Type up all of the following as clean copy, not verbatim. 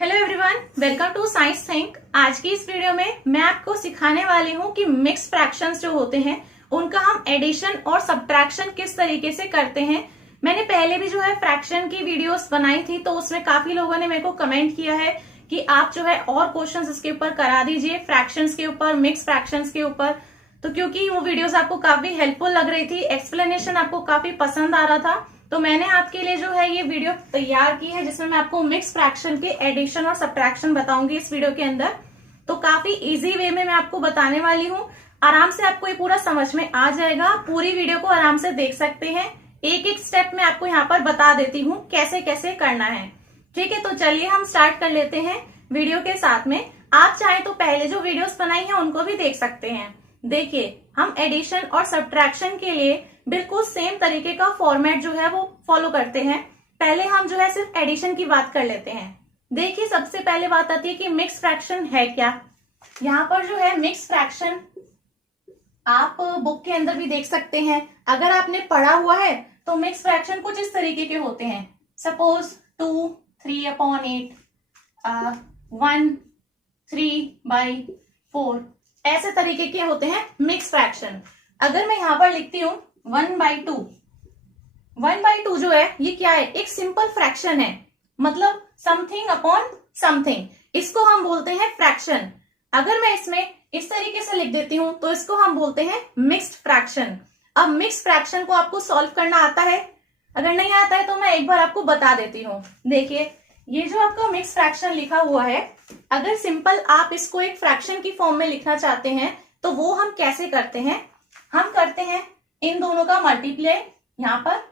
Hello everyone, welcome to Science Think. आज की इस वीडियो में मैं आपको सिखाने वाली हूँ कि मिक्स फ्रैक्शंस जो होते हैं उनका हम एडिशन और सब्ट्रैक्शन किस तरीके से करते हैं। मैंने पहले भी जो है फ्रैक्शन की वीडियोस बनाई थी, तो उसमें काफी लोगों ने मेरे को कमेंट किया है कि आप जो है और क्वेश्चंस इसके ऊपर करा दीजिए, फ्रैक्शंस के ऊपर, मिक्स फ्रैक्शंस के ऊपर। तो क्योंकि वो वीडियोस आपको काफी हेल्पफुल लग रही थी, एक्सप्लेनेशन आपको काफी पसंद आ रहा था, तो मैंने आपके लिए जो है ये वीडियो तैयार की है जिसमें मैं आपको मिक्स फ्रैक्शन के एडिशन और सब्ट्रैक्शन बताऊंगी इस वीडियो के अंदर। तो काफी इजी वे में मैं आपको बताने वाली हूँ, आराम से आपको ये पूरा समझ में आ जाएगा। पूरी वीडियो को आराम से देख सकते हैं, एक एक स्टेप मैं आपको यहाँ पर बता देती हूँ कैसे कैसे करना है। ठीक है, तो चलिए हम स्टार्ट कर लेते हैं वीडियो के साथ में। आप चाहे तो पहले जो वीडियोस बनाई है उनको भी देख सकते हैं। देखिए, हम एडिशन और सब्ट्रैक्शन के लिए बिल्कुल सेम तरीके का फॉर्मेट जो है वो फॉलो करते हैं। पहले हम जो है सिर्फ एडिशन की बात कर लेते हैं। देखिए, सबसे पहले बात आती है कि मिक्स फ्रैक्शन है क्या। यहाँ पर जो है मिक्स फ्रैक्शन आप बुक के अंदर भी देख सकते हैं। अगर आपने पढ़ा हुआ है तो मिक्स फ्रैक्शन कुछ इस तरीके के होते हैं। सपोज 2 3/8, 1 3/4, ऐसे तरीके के होते हैं मिक्स फ्रैक्शन। अगर मैं यहाँ पर लिखती हूँ 1/2, 1/2 जो है ये क्या है, एक सिंपल फ्रैक्शन है, मतलब समथिंग अपॉन समथिंग, इसको हम बोलते हैं फ्रैक्शन। अगर मैं इसमें इस तरीके से लिख देती हूं तो इसको हम बोलते हैं मिक्स्ड फ्रैक्शन। अब मिक्स्ड फ्रैक्शन को आपको सॉल्व करना आता है? अगर नहीं आता है तो मैं एक बार आपको बता देती हूँ। देखिए, ये जो आपका मिक्स फ्रैक्शन लिखा हुआ है, अगर सिंपल आप इसको एक फ्रैक्शन की फॉर्म में लिखना चाहते हैं तो वो हम कैसे करते हैं। हम करते हैं इन दोनों का मल्टीप्लाई यहाँ पर,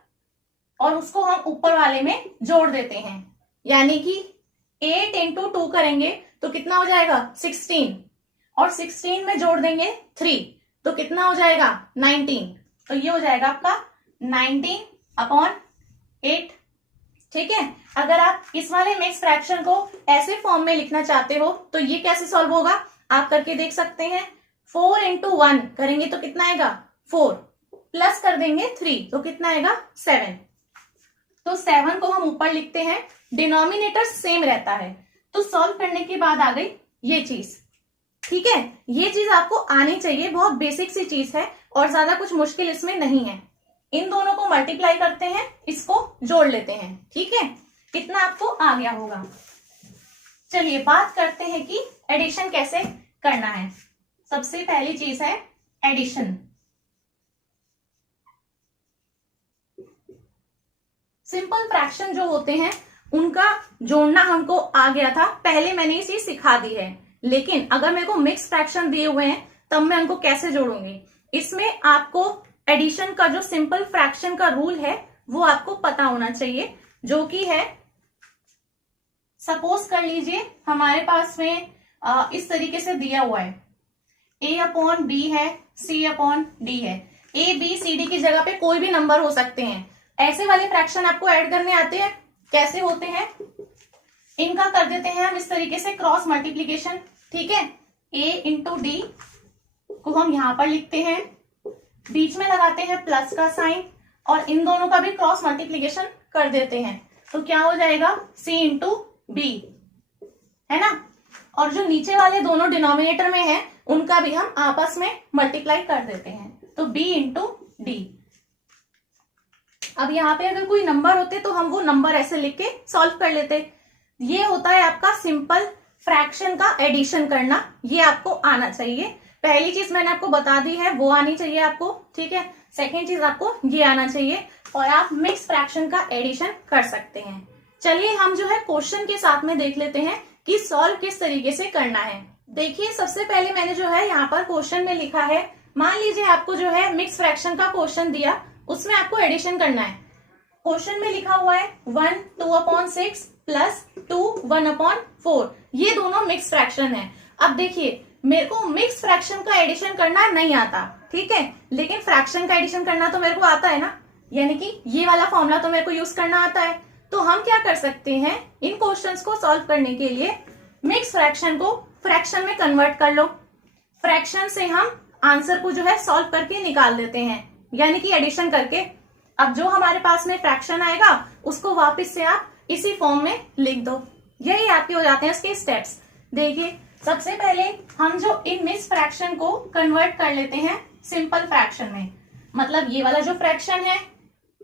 और उसको हम ऊपर वाले में जोड़ देते हैं। यानी कि 8 × 2 करेंगे तो कितना हो जाएगा 16, और 16 में जोड़ देंगे 3 तो कितना हो जाएगा 19। तो ये हो जाएगा आपका 19/8। ठीक है, अगर आप इस वाले मिक्स फ्रैक्शन को ऐसे फॉर्म में लिखना चाहते हो तो ये कैसे सॉल्व होगा, आप करके देख सकते हैं। 4 × 1 करेंगे तो कितना आएगा 4, प्लस कर देंगे 3 तो कितना आएगा 7। तो 7 को हम ऊपर लिखते हैं, डिनोमिनेटर सेम रहता है। तो सॉल्व करने के बाद आ गई ये चीज। ठीक है, ये चीज आपको आनी चाहिए, बहुत बेसिक सी चीज है और ज्यादा कुछ मुश्किल इसमें नहीं है। इन दोनों को मल्टीप्लाई करते हैं, इसको जोड़ लेते हैं। ठीक है, इतना आपको आ गया होगा। चलिए बात करते हैं कि एडिशन कैसे करना है। सबसे पहली चीज है एडिशन। सिंपल फ्रैक्शन जो होते हैं उनका जोड़ना हमको आ गया था, पहले मैंने ये चीज सिखा दी है। लेकिन अगर मेरे को मिक्स फ्रैक्शन दिए हुए हैं तब मैं उनको कैसे जोड़ूंगी। इसमें आपको एडिशन का जो सिंपल फ्रैक्शन का रूल है वो आपको पता होना चाहिए, जो कि है, सपोज कर लीजिए हमारे पास में इस तरीके से दिया हुआ है, A/B है, C/D है। A B C D की जगह पे कोई भी नंबर हो सकते हैं। ऐसे वाले फ्रैक्शन आपको ऐड करने आते हैं? कैसे होते हैं, इनका कर देते हैं हम इस तरीके से क्रॉस मल्टीप्लीकेशन। ठीक है, A × D को हम यहां पर लिखते हैं, बीच में लगाते हैं प्लस का साइन, और इन दोनों का भी क्रॉस मल्टीप्लीकेशन कर देते हैं। तो क्या हो जाएगा C × B, है ना। और जो नीचे वाले दोनों डिनोमिनेटर में है उनका भी हम आपस में मल्टीप्लाई कर देते हैं, तो B × D। अब यहाँ पे अगर कोई नंबर होते तो हम वो नंबर ऐसे लिख के सॉल्व कर लेते। ये होता है आपका सिंपल फ्रैक्शन का एडिशन करना, ये आपको आना चाहिए। पहली चीज मैंने आपको बता दी है, वो आनी चाहिए आपको। ठीक है, सेकेंड चीज आपको ये आना चाहिए, और आप मिक्स फ्रैक्शन का एडिशन कर सकते हैं। चलिए हम जो है क्वेश्चन के साथ में देख लेते हैं कि सॉल्व किस तरीके से करना है। देखिए, सबसे पहले मैंने जो है यहाँ पर क्वेश्चन में लिखा है, मान लीजिए आपको जो है मिक्स फ्रैक्शन का क्वेश्चन दिया, उसमें आपको एडिशन करना है। क्वेश्चन में लिखा हुआ है 1 2/6 प्लस 2 1/4, ये दोनों मिक्स फ्रैक्शन है। अब देखिए, मेरे को मिक्स फ्रैक्शन का एडिशन करना नहीं आता, ठीक है, लेकिन फ्रैक्शन का एडिशन करना तो मेरे को आता है ना, यानी कि ये वाला फॉर्मूला तो मेरे को यूज करना आता है। तो हम क्या कर सकते हैं, इन क्वेश्चंस को सॉल्व करने के लिए मिक्स फ्रैक्शन को फ्रैक्शन में कन्वर्ट कर लो। फ्रैक्शन से हम आंसर को जो है सॉल्व करके निकाल देते हैं, यानी कि एडिशन करके। अब जो हमारे पास में फ्रैक्शन आएगा उसको वापस से आप इसी फॉर्म में लिख दो। यही आपके हो जाते हैं इसके स्टेप्स। देखिए सबसे पहले हम जो इन मिक्स फ्रैक्शन को कन्वर्ट कर लेते हैं सिंपल फ्रैक्शन में। मतलब ये वाला जो फ्रैक्शन है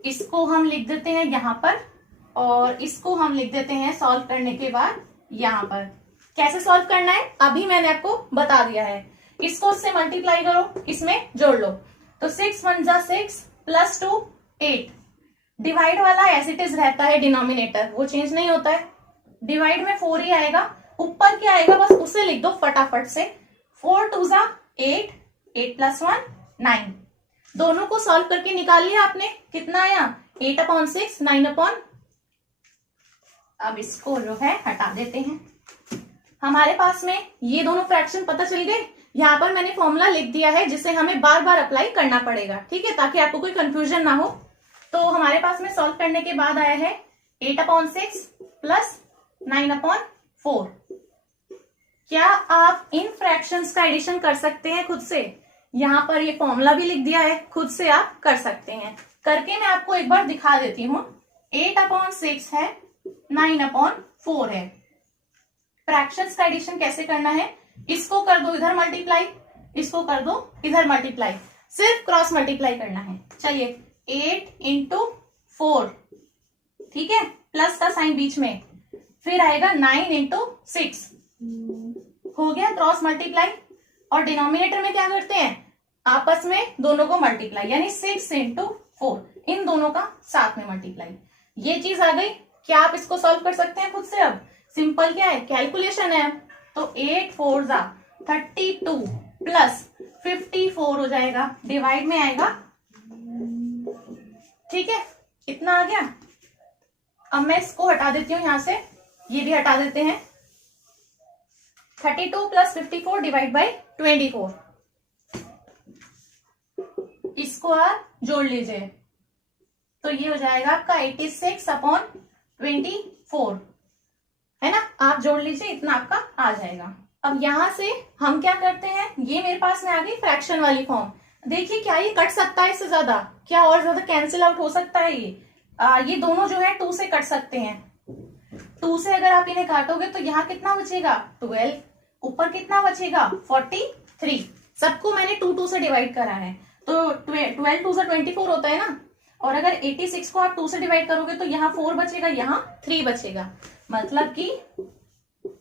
इसको हम लिख देते हैं यहाँ पर, और इसको हम लिख देते हैं सॉल्व करने के बाद यहाँ पर। कैसे सॉल्व करना है अभी मैंने आपको बता दिया है। इसको इससे मल्टीप्लाई करो, इसमें जोड़ लो, तो 6 1 जा 6 प्लस 2 8। डिवाइड वाला एज इट इज रहता है, डिनोमिनेटर वो चेंज नहीं होता है। डिवाइड में 4 ही आएगा, ऊपर क्या आएगा बस उसे लिख दो फटाफट से। 4 2 जा 8, 8 प्लस 1 9। दोनों को सॉल्व करके निकाल लिया आपने, कितना आया 8/6 9 अब इसको जो है हटा देते हैं। हमारे पास में ये दोनों फ्रैक्शन पता चल गए। यहाँ पर मैंने फॉर्मूला लिख दिया है जिसे हमें बार बार अप्लाई करना पड़ेगा, ठीक है, ताकि आपको कोई कंफ्यूजन ना हो। तो हमारे पास में सॉल्व करने के बाद आया है 8/6 प्लस 9/4। क्या आप इन फ्रैक्शंस का एडिशन कर सकते हैं खुद से? यहाँ पर ये फॉर्मूला भी लिख दिया है, खुद से आप कर सकते हैं। करके मैं आपको एक बार दिखा देती हूँ। 8/6 है, 9/4 है। फ्रैक्शंस का एडिशन कैसे करना है, इसको कर दो इधर मल्टीप्लाई, इसको कर दो इधर मल्टीप्लाई, सिर्फ क्रॉस मल्टीप्लाई करना है। चलिए 8 × 4, ठीक है, प्लस का साइन बीच में, फिर आएगा 9 × 6, हो गया क्रॉस मल्टीप्लाई। और डिनोमिनेटर में क्या करते हैं, आपस में दोनों को मल्टीप्लाई, यानी 6 × 4, इन दोनों का साथ में मल्टीप्लाई। ये चीज आ गई। क्या आप इसको सॉल्व कर सकते हैं खुद से? अब सिंपल क्या है, कैलकुलेशन है। तो 8 4 जा 32 प्लस 54 हो जाएगा, डिवाइड में आएगा, ठीक है, इतना आ गया। अब मैं इसको हटा देती हूँ यहां से, ये भी हटा देते हैं। 32 प्लस 54 डिवाइड बाई 24, इसको आप जोड़ लीजिए, तो ये हो जाएगा आपका 86/24, है ना। आप जोड़ लीजिए, इतना आपका आ जाएगा। अब यहां से हम क्या करते हैं, ये मेरे पास में आ गई फ्रैक्शन वाली फॉर्म। देखिए क्या ये कट सकता है इससे ज्यादा, क्या और ज्यादा कैंसिल आउट हो सकता है ये दोनों जो है 2 से कट सकते हैं। 2 से अगर आप इन्हें काटोगे तो यहाँ कितना बचेगा 12, ऊपर कितना बचेगा 43। सबको मैंने 2 से डिवाइड करा है, तो 12 2 से 24 होता है ना। और अगर 86 को आप 2 से डिवाइड करोगे तो यहाँ 4 बचेगा, यहाँ 3 बचेगा, मतलब कि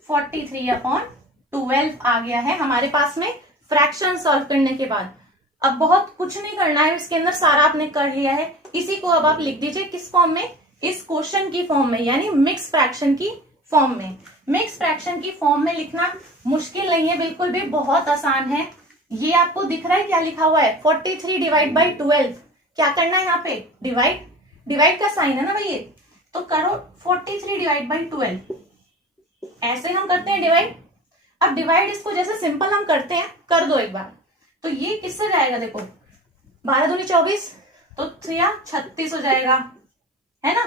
43/12 आ गया है हमारे पास में फ्रैक्शन सॉल्व करने के बाद। अब बहुत कुछ नहीं करना है इसके अंदर, सारा आपने कर लिया है। इसी को अब आप लिख दीजिए किस फॉर्म में, इस क्वेश्चन की फॉर्म में, यानी मिक्स फ्रैक्शन की फॉर्म में। मिक्स फ्रैक्शन की फॉर्म में लिखना मुश्किल नहीं है, बिल्कुल भी बहुत आसान है। ये आपको दिख रहा है क्या लिखा हुआ है, 43 डिवाइड बाई 12। क्या करना है यहाँ पे, डिवाइड का साइन है ना भाई, ये तो करो 43 डिवाइड बाई 12। ऐसे हम करते हैं डिवाइड। अब डिवाइड इसको जैसे सिंपल हम करते हैं, कर दो एक बार, तो ये किससे जाएगा, देखो 12 दूनी 24, तो 3 36 हो जाएगा, है ना।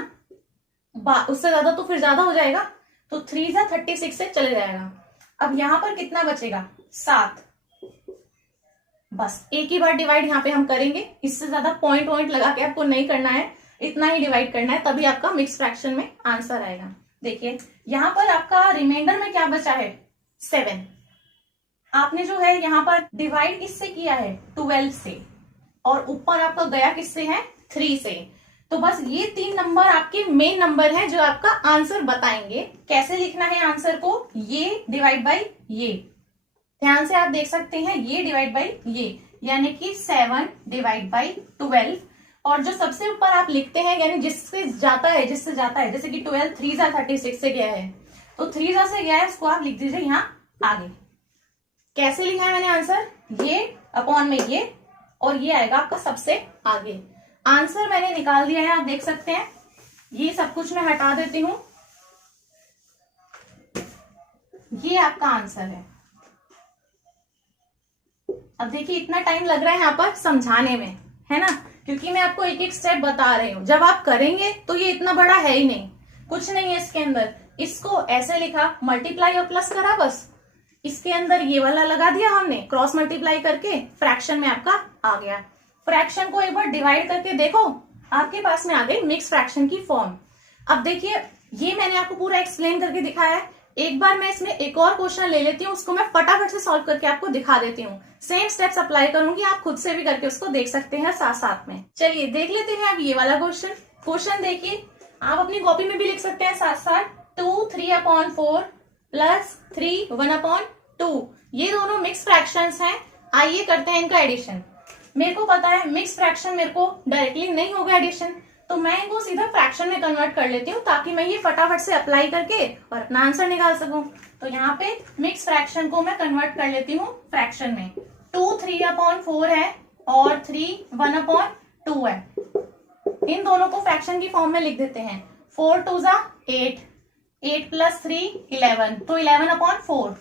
उससे ज्यादा तो फिर ज्यादा हो जाएगा, तो 3 36 से चले जाएगा। अब यहां पर कितना बचेगा 7। बस एक ही बार डिवाइड यहाँ पे हम करेंगे, इससे ज्यादा पॉइंट लगा के आपको नहीं करना है, इतना ही डिवाइड करना है, तभी आपका मिक्स फ्रैक्शन में आंसर आएगा। देखिए यहाँ पर आपका रिमाइंडर में क्या बचा है 7। आपने जो है यहाँ पर डिवाइड किससे किया है 12 से, और ऊपर आपका गया किससे है 3 से। तो बस ये 3 नंबर आपके मेन नंबर हैं जो आपका आंसर बताएंगे। कैसे लिखना है आंसर को, ये डिवाइड बाई ये, ध्यान से आप देख सकते हैं, ये डिवाइड बाई ये, यानी कि 7 डिवाइड बाई 12। और जो सबसे ऊपर आप लिखते हैं, यानी जिससे जाता है, जैसे कि 12 3 जा 36 से गया है, तो 3 जा से गया है, उसको आप लिख दीजिए यहाँ आगे। कैसे लिखा है मैंने आंसर, ये अपॉन में ये, और ये आएगा आपका सबसे आगे। आंसर मैंने निकाल दिया है, आप देख सकते हैं। ये सब कुछ मैं हटा देती हूं, ये आपका आंसर है। अब देखिए इतना टाइम लग रहा है यहाँ पर समझाने में, है ना, क्योंकि मैं आपको एक एक स्टेप बता रही हूँ। जब आप करेंगे तो ये इतना बड़ा है ही नहीं, कुछ नहीं है इसके अंदर। इसको ऐसे लिखा, मल्टीप्लाई और प्लस करा, बस इसके अंदर ये वाला लगा दिया हमने, क्रॉस मल्टीप्लाई करके फ्रैक्शन में आपका आ गया। फ्रैक्शन को एक बार डिवाइड करके देखो, आपके पास में आ गई मिक्स फ्रैक्शन की फॉर्म। अब देखिए ये मैंने आपको पूरा एक्सप्लेन करके दिखाया है। एक बार मैं इसमें एक और क्वेश्चन ले लेती हूँ, उसको मैं फटाफट से सॉल्व करके आपको दिखा देती हूँ। सेम स्टेप्स अप्लाई करूंगी, आप खुद से भी करके उसको देख सकते हैं साथ साथ में। चलिए देख लेते हैं अब ये वाला क्वेश्चन देखिए, आप अपनी कॉपी में भी लिख सकते हैं साथ साथ। 2 3/4 प्लस 3 1/2, ये दोनों मिक्स फ्रैक्शंस हैं। आइए करते हैं इनका एडिशन। मेरे को पता है मिक्स फ्रैक्शन मेरे को डायरेक्टली नहीं होगा एडिशन, तो मैं इनको सीधा फ्रैक्शन में कन्वर्ट कर लेती हूँ ताकि मैं ये फटाफट से अप्लाई करके और अपना आंसर निकाल सकूं। तो यहाँ पे मिक्स फ्रैक्शन को मैं कन्वर्ट कर लेती हूँ फ्रैक्शन में। 2 3/4 है और 3 1/2 है। इन दोनों को फ्रैक्शन की फॉर्म में लिख देते हैं। 4 2 8, 8 प्लस 3 11, तो 11/4।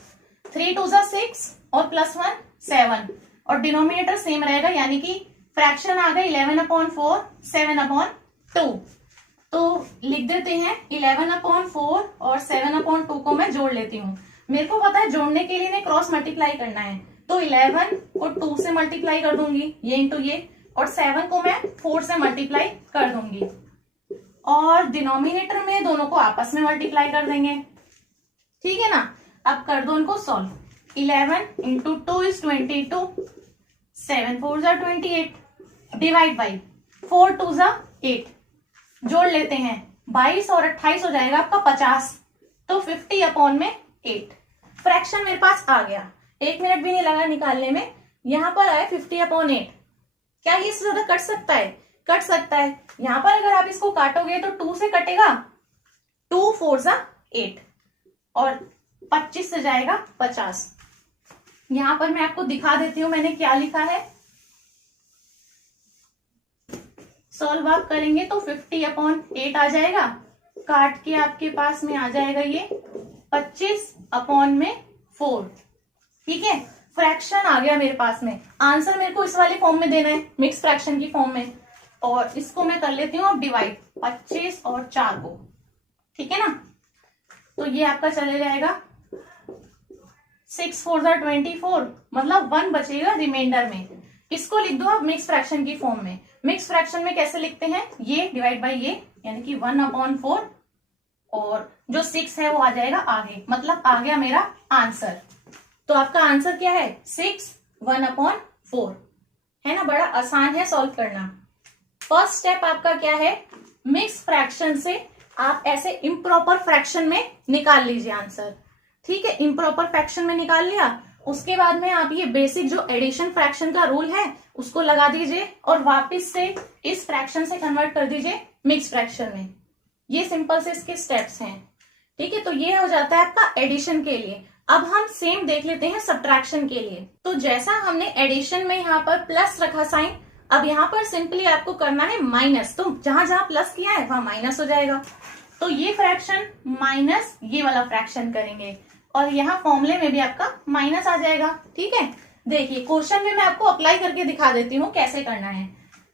3 2 6 और प्लस 1 7, और डिनोमिनेटर सेम रहेगा, यानी कि फ्रैक्शन आ गया 11/4 7/2। तो लिख देते हैं 11/4 और 7/2 को मैं जोड़ लेती हूँ। मेरे को पता है जोड़ने के लिए इन्हें क्रॉस मल्टीप्लाई करना है, तो 11 को 2 से मल्टीप्लाई कर दूंगी, ये इंटू ये, और 7 को मैं 4 से मल्टीप्लाई कर दूंगी, और डिनोमिनेटर में दोनों को आपस में मल्टीप्लाई कर देंगे। ठीक है ना। अब कर दो इनको solve. 11 into 2 is 22, 7 4 28, divide by 4 2 8, जोड़ लेते हैं 22 और 28 हो जाएगा आपका 50, तो 50/8। फ्रैक्शन मेरे पास आ गया, 1 मिनट भी नहीं लगा निकालने में। यहां पर आया 50/8। क्या ये इससे ज्यादा कट सकता है? कट सकता है। यहां पर अगर आप इसको काटोगे तो 2 से कटेगा, 2 4 8, और 25 से जाएगा 50। यहां पर मैं आपको दिखा देती हूं मैंने क्या लिखा है। सॉल्व आप करेंगे तो 50/8 आ जाएगा, काट के आपके पास में आ जाएगा ये 25/4। ठीक है, फ्रैक्शन आ गया मेरे पास में। आंसर मेरे को इस वाले फॉर्म में देना है, मिक्स फ्रैक्शन की फॉर्म में, और इसको मैं कर लेती हूँ अब डिवाइड 25 और 4 को। ठीक है ना। तो ये आपका चले जाएगा 6 4 24, मतलब 1 बचेगा रिमाइंडर में। इसको लिख दो आप मिक्स फ्रैक्शन की फॉर्म में। मिक्स फ्रैक्शन में कैसे लिखते हैं, ये डिवाइड बाई ये, यानी कि 1/4, और जो 6 है वो आ जाएगा आगे, मतलब आ गया मेरा आंसर। तो आपका आंसर क्या है? 6 1/4 है ना। बड़ा आसान है सॉल्व करना। फर्स्ट स्टेप आपका क्या है, मिक्स फ्रैक्शन से आप ऐसे इम्प्रॉपर फ्रैक्शन में निकाल लीजिए आंसर। ठीक है, इम्प्रॉपर फ्रैक्शन में निकाल लिया, उसके बाद में आप ये बेसिक जो एडिशन फ्रैक्शन का रूल है उसको लगा दीजिए और वापस से इस फ्रैक्शन से कन्वर्ट कर दीजिए मिक्स फ्रैक्शन में। ये सिंपल से इसके स्टेप्स हैं। ठीक है, तो ये हो जाता है आपका एडिशन के लिए। अब हम सेम देख लेते हैं सब्ट्रैक्शन के लिए। तो जैसा हमने एडिशन में यहाँ पर प्लस रखा साइन, अब यहाँ पर सिंपली आपको करना है माइनस। तो जहां जहां प्लस किया है वहां माइनस हो जाएगा। तो ये फ्रैक्शन माइनस ये वाला फ्रैक्शन करेंगे, और यहाँ फॉर्मूले में भी आपका माइनस आ जाएगा। ठीक है, देखिए क्वेश्चन में मैं आपको अप्लाई करके दिखा देती हूँ कैसे करना है।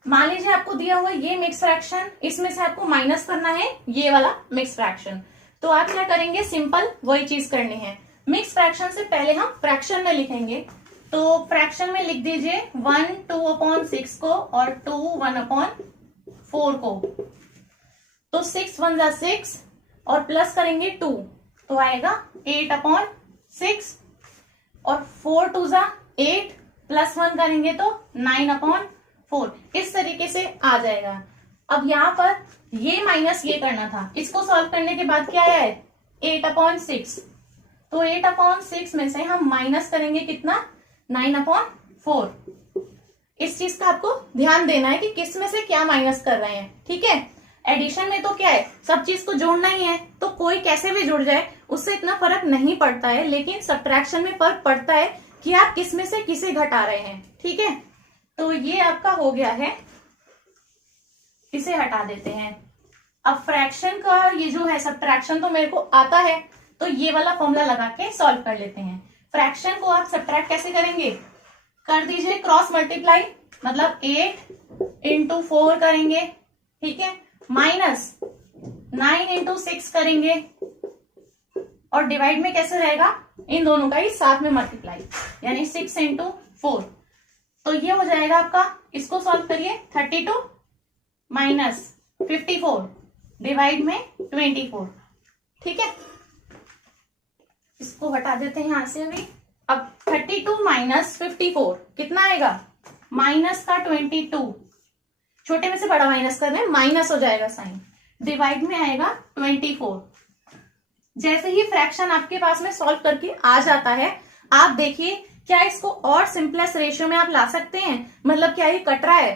मान लीजिए आपको दिया हुआ ये मिक्स फ्रैक्शन, इसमें से आपको माइनस करना है ये वाला मिक्स फ्रैक्शन। तो आप क्या करेंगे, सिंपल वही चीज करनी है। मिक्स फ्रैक्शन से पहले हम फ्रैक्शन में लिखेंगे, तो फ्रैक्शन में लिख दीजिए 1 2/6 को और 2 1/4 को। तो 6 1 6 और प्लस करेंगे 2, तो आएगा 8/6, और 4 2 8 प्लस 1 करेंगे तो 9/4। इस तरीके से आ जाएगा। अब यहाँ पर ये माइनस ये करना था, इसको सॉल्व करने के बाद क्या आया है 8/6। तो 8/6 में से हम माइनस करेंगे कितना, 9/4। इस चीज का आपको ध्यान देना है कि किस में से क्या माइनस कर रहे हैं। ठीक है, एडिशन में तो क्या है, सब चीज को जोड़ना ही है, तो कोई कैसे भी जुड़ जाए उससे इतना फर्क नहीं पड़ता है। लेकिन सब्ट्रैक्शन में फर्क पड़ता है कि आप किस में से किसे घटा रहे हैं। ठीक है, तो ये आपका हो गया है, इसे हटा देते हैं। अब फ्रैक्शन का ये जो है सब्ट्रैक्शन तो मेरे को आता है, तो ये वाला फॉर्मूला लगा के सॉल्व कर लेते हैं। फ्रैक्शन को आप सब्ट्रैक्ट कैसे करेंगे, कर दीजिए क्रॉस मल्टीप्लाई, मतलब 8 इंटू 4 करेंगे। ठीक है, माइनस 9 इंटू 6 करेंगे, और डिवाइड में कैसे रहेगा, इन दोनों का ही साथ में मल्टीप्लाई, यानी 6 इंटू 4। तो ये हो जाएगा आपका, इसको सॉल्व करिए, 32 माइनस 54 डिवाइड में 24। ठीक है, इसको हटा देते हैं यहां से अभी। अब 32 माइनस 54 कितना आएगा, माइनस का 22, छोटे में से बड़ा माइनस कर रहे हैं, माइनस हो जाएगा साइन, डिवाइड में आएगा 24। जैसे ही फ्रैक्शन आपके पास में सॉल्व करके आ जाता है, आप देखिए क्या इसको और सिंपलेस्ट रेशियो में आप ला सकते हैं, मतलब क्या ये कट रहा है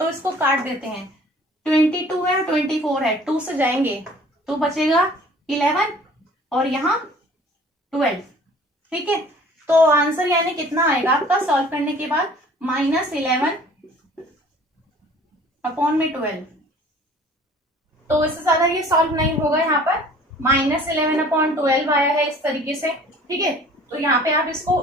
तो इसको काट देते हैं। 22 है और 24 है, 2 से जाएंगे तो बचेगा 11 और यहाँ 12। ठीक है, तो आंसर यानी कितना आएगा आपका सॉल्व करने के बाद, -11 अपॉन में 12। तो इससे ज्यादा ये सॉल्व नहीं होगा, यहाँ पर -11 अपॉन 12 आया है इस तरीके से। ठीक है, तो यहाँ पे आप इसको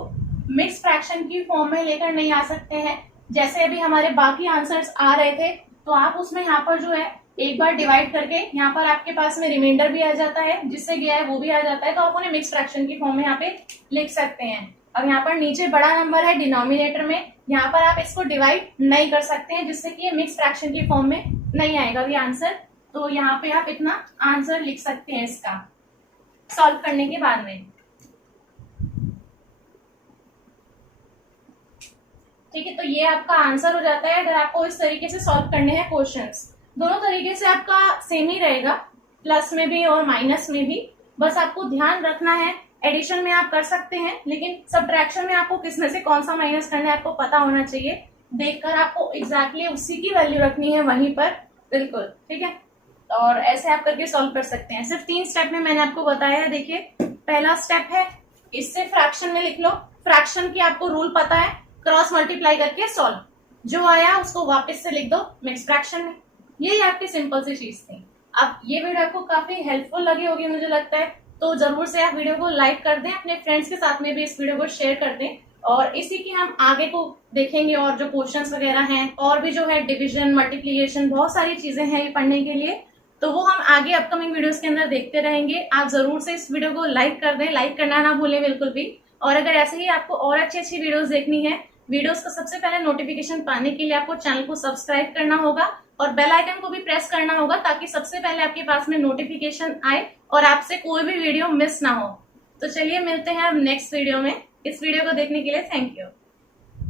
मिक्स फ्रैक्शन की फॉर्म में लेकर नहीं आ सकते हैं। जैसे अभी हमारे बाकी आंसर्स आ रहे थे, तो आप उसमें यहाँ पर जो है एक बार डिवाइड करके यहाँ पर आपके पास में रिमाइंडर भी आ जाता है, जिससे गया है वो भी आ जाता है, तो आप उन्हें मिक्स फ्रैक्शन की फॉर्म में यहाँ पे लिख सकते हैं। अब यहाँ पर नीचे बड़ा नंबर है डिनोमिनेटर में, यहाँ पर आप इसको डिवाइड नहीं कर सकते हैं, जिससे कि ये मिक्स फ्रैक्शन की फॉर्म में नहीं आएगा ये आंसर। तो यहाँ पे आप इतना आंसर लिख सकते हैं इसका सॉल्व करने के बाद में। ठीक है, तो ये आपका आंसर हो जाता है अगर आपको इस तरीके से सॉल्व करने हैं क्वेश्चंस। दोनों तरीके से आपका सेम ही रहेगा, प्लस में भी और माइनस में भी। बस आपको ध्यान रखना है, एडिशन में आप कर सकते हैं, लेकिन सब्ट्रैक्शन में आपको किसमें से कौन सा माइनस करना है आपको पता होना चाहिए। देखकर आपको एग्जैक्टली उसी की वैल्यू रखनी है वहीं पर, बिल्कुल। ठीक है, और ऐसे आप करके सॉल्व कर सकते हैं। सिर्फ 3 स्टेप में मैंने आपको बताया है। देखिए, पहला स्टेप है इससे फ्रैक्शन में लिख लो, फ्रैक्शन की आपको रूल पता है, क्रॉस मल्टीप्लाई करके सॉल्व, जो आया उसको वापस से लिख दो मिक्स फ्रैक्शन में। यही आपकी सिंपल सी चीज थी। अब ये वीडियो आपको काफी हेल्पफुल लगी होगी मुझे लगता है, तो जरूर से आप वीडियो को लाइक कर दें, अपने फ्रेंड्स के साथ में भी इस वीडियो को शेयर कर दें, और इसी की हम आगे को देखेंगे। और जो क्वेश्चंस वगैरह हैं, और भी जो है डिविजन, मल्टीप्लिकेशन, बहुत सारी चीजें हैं ये पढ़ने के लिए, तो वो हम आगे अपकमिंग वीडियोस के अंदर देखते रहेंगे। आप जरूर से इस वीडियो को लाइक कर दें, लाइक करना ना भूलें बिल्कुल भी। और अगर ऐसे ही आपको और अच्छी अच्छी वीडियोस देखनी है, वीडियोस का सबसे पहले नोटिफिकेशन पाने के लिए आपको चैनल को सब्सक्राइब करना होगा और बेल आइकन को भी प्रेस करना होगा, ताकि सबसे पहले आपके पास में नोटिफिकेशन आए और आपसे कोई भी वीडियो मिस ना हो। तो चलिए मिलते हैं अब नेक्स्ट वीडियो में। इस वीडियो को देखने के लिए थैंक यू।